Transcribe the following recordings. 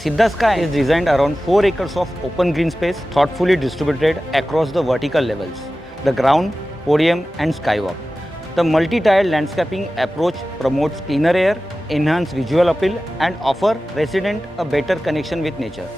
Siddha Sky is designed around 4 acres of open green space, thoughtfully distributed across the vertical levels, the ground, podium and skywalk. The multi-tiered landscaping approach promotes cleaner air, enhance visual appeal and offer residents a better connection with nature.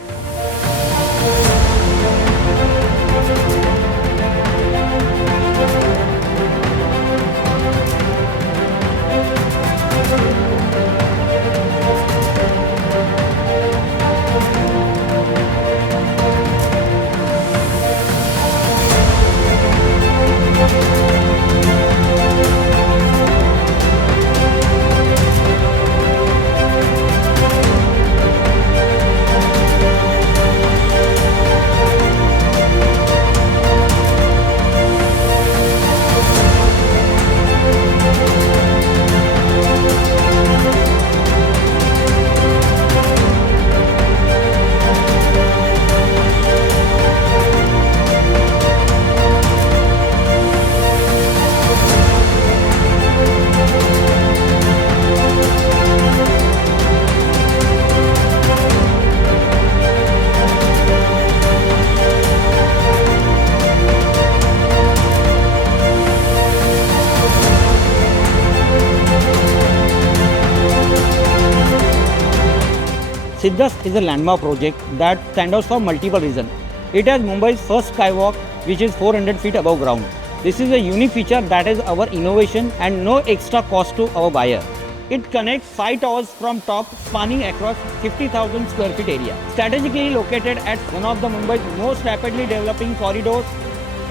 Siddha is a landmark project that stands out for multiple reasons. It has Mumbai's first skywalk, which is 400 feet above ground. This is a unique feature that is our innovation and no extra cost to our buyer. It connects 5 towers from top, spanning across 50,000 square feet area. Strategically located at one of the Mumbai's most rapidly developing corridors,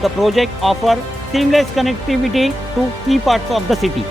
the project offers seamless connectivity to key parts of the city.